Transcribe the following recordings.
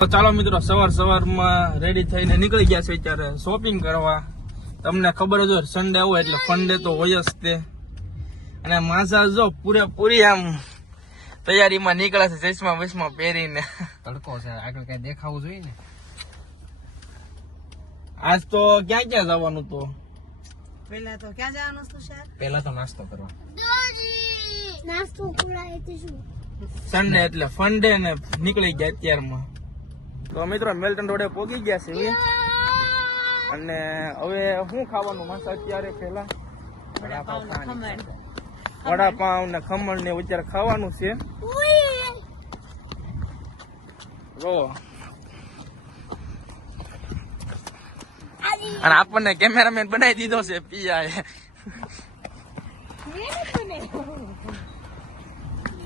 તો ચાલો મિત્રો, સવારમાં રેડી થઈને નીકળી ગયા છે અત્યારે શોપિંગ કરવા. તમને ખબર જ હોય સન્ડે હોય એટલે ફંડે તો હોય જ તે. અને માસા જો પૂરેપૂરી આમ તૈયારીમાં નીકળે છે, ચશ્મા બસમાં પહેરીને. તડકો છે, આગળ કઈ દેખાવું જોઈએ ને. આજ તો ક્યાં જવાનું? તો પેલા તો ક્યાં જવાનું હતું સર? પેલા તો નાસ્તો કરવા. નાસ્તો કરાય તે શું? સન્ડે એટલે ફંડે ને નીકળી ગયા અત્યારમાં. તો મિત્રો મેલ્ટન રોડે પહોંચી ગયા છે અને હવે શું ખાવાનું માસા અત્યારે? પેલા વડાપાવ ને ખમણ ને અત્યારે ખાવાનું છે. જો અને આપણને કેમેરામેન બનાવી દીધો છે પિયાએ.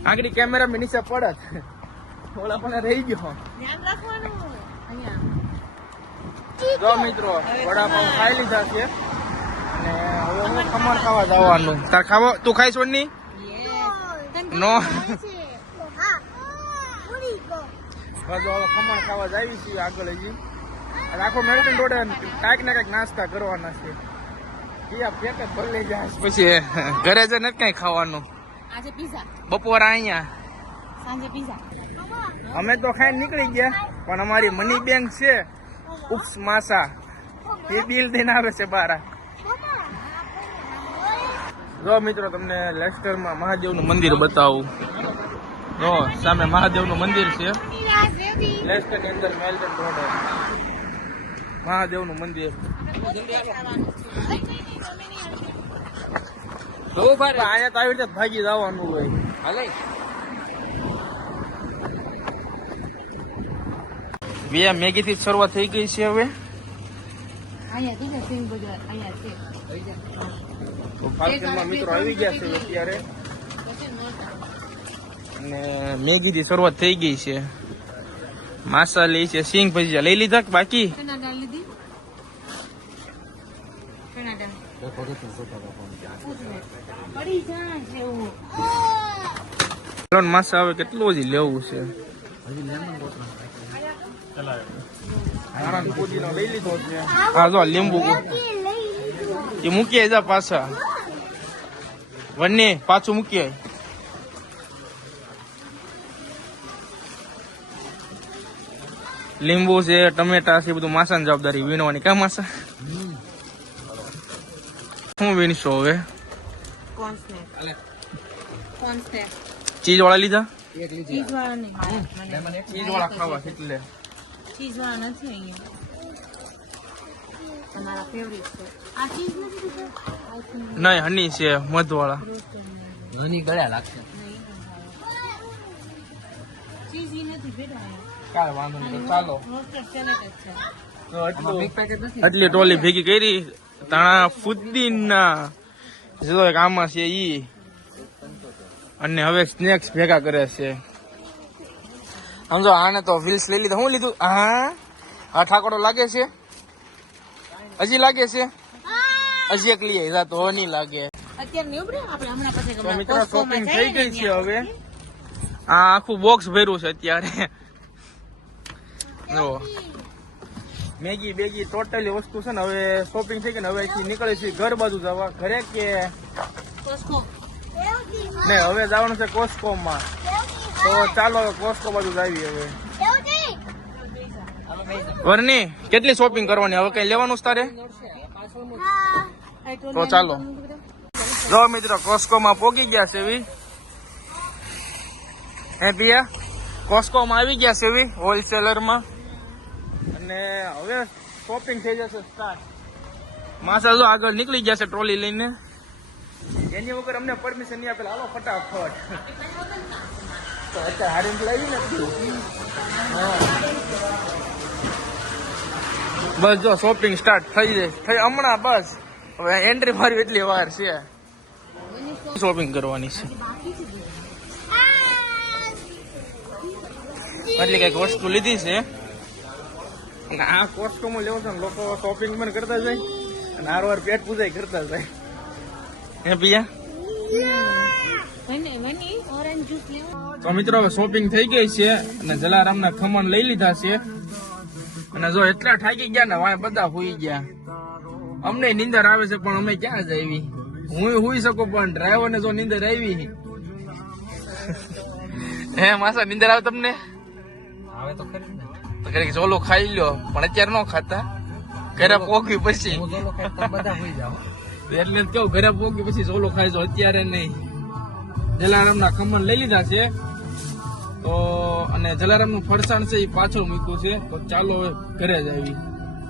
આગળ કેમેરામેન નીચે પડત ઓલા પણ રહી ગયો. ધ્યાન રાખવાનું અહીંયા. જો મિત્રો વડાપાવ ખાઈ લીધા છે અને હવે હું ખમણ ખાવા જવાનું. તાર ખાવા તું ખાઈ છોડ ની? નો બસ હવે ખમણ ખાવા જાવી છીએ આગળ હજી. આખો મેલ્ટન રોડે કાંઈક ને કાંઈક નાસ્તા કરવાના છે. પેટ જ ભરી જાય પછી ઘરે જ નથી કઈ ખાવાનું. આજે પીઝા, બપોરે અહીંયા સાંજે પીઝા. અમે તો ખાઈને નીકળી ગયા, પણ અમારી મની બેંક છે ઉપ્સ માસા એ બિલ દઈને આવે છે બહાર. જો મિત્રો તમને લેસ્ટરમાં મહાદેવનું મંદિર બતાવું. જો સામે મહાદેવનું મંદિર છે લેસ્ટરની અંદર મેલ્ટન રોડે મહાદેવનું મંદિર. અહીંયા તો આવી રીતે ભાગી જવાનું હોય. મેગી થી શરૂઆત થઈ ગઈ છે હવે. તો પાર્કિંગમાં મિત્રો આવી ગયા છે અત્યારે અને મેગી થી શરૂઆત થઈ ગઈ છે. માસા લે છે, સિંગ ભજીયા લઈ લીધા બાકી? માસા હવે કેટલું હજી લેવું છે? લઈ લીધો છે. હા જો લીંબુ એ મૂકીએ જા પાછા વને પાછું મૂકીએ. લીંબુ છે, ટમેટા છે, બધું માસાની જવાબદારી વીણવાની. કા માસા શું વીણશો હવે? ચીઝ વાળા લીધા? ચીઝ વાળા નહીં, ચીઝ વાળા ખાવા એટલે ચીઝ વાળા નથી અહીંયા. તમારા ફેવરિટ છે આ ચીઝ નથી દીધા? નહીં, હની છે મધ વાળા. નાની ગળ્યા લાગશે. ચીઝ ઈ નથી બેટા. કાંઈ વાંધો નહીં, ચાલો. રોસ્ટેડ સેલેડ જ છે. તો આટલી ટોલી ભેગી કરી. તાણા ફુદીના જો એક આમાં છે ઈ, અને હવે સ્નેક્સ ભેગા કરે છે. સમજો આને તો વ્હીલ્સ લઈ લીધા. શું લીધું? હા ઠાકોડો લાગે છે? હજી લાગે છે? હજી એક લઈ આવ્યા તો નહીં લાગે. અત્યારે નહીં ઉભરે, આપણે હમણાં પછી તો મિત્રો શોપિંગ થઈ ગઈ છે હવે. આ આખું બોક્સ ભર્યું છે અત્યારે. જો મેગી બેગી ટોટલી વસ્તુ છે ને હવે શોપિંગ થઈ ગઈ ને હવે અહીંથી નીકળે છે ઘર બાજુ જવા. ઘરે કે ને હવે જવાનું છે કોસ્કોમાં. તો ચાલો કોસ્કો બાજુ જાવી હવે. વરની કેટલી શોપિંગ કરવાની? હવે કઈ લેવાનું તારે? તો ચાલો. જો મિત્રો કોસ્કોમાં પોગી ગયા છે એવી. હે પિયા કોસ્કોમાં આવી ગયા છે એવી હોલસેલરમાં. અને હવે શોપિંગ થઈ જશે સ્ટાર્ટ. માસા જો આગળ નીકળી ગયા છે ટ્રોલી લઈને. એની વગર અમને પરમિશન નહીં આપેલા. હાલો ફટાફટ. તો અત્યારે હારીને લાવી નથી. બસ જો શોપિંગ સ્ટાર્ટ થઈ જાય હમણાં. બસ હવે એન્ટ્રી મારી એટલી વાર છે. શોપિંગ કરવાની છે એટલે કઈક વસ્તુ લીધી છે. આ કોસ્ટમાં લેવો છે ને લોકો શોપિંગ પણ કરતા જાય અને હારવાર પેટ પૂજાય કરતા જાય. હે પિયા વની ઓરેન્જ જ્યુસ લેવો. તો મિત્રો શોપિંગ થઈ ગઈ છે અને જલારામના ખમણ લઈ લીધા છે અને જો એટલા થાકી ગયા ને વાય બધા હુઈ ગયા. અમને નીંદર આવે છે પણ અમે ક્યાં જઈવી. હું હુઈ શકું પણ ડ્રાઈવર ને જો નીંદર આવી હે માસા નીંદર આવે તમને આવે તો ખરી ને. તો ઘરે ચોલો ખાઈ લ્યો પણ અત્યારે ન ખાતા ઘરે પોગી પછી હું જોલો ખાય તો બધા હોઈ જાવ. એટલે જ કેવું ઘરે પોગી પછી ચોલો ખાઈજો અત્યારે નહીં. જલારામના ખમણ લઈ લીધા છે તો અને જલારામનું ફરસાણ છે એ પાછળ મૂક્યું છે તો ચાલો હવે ઘરે જ આવી.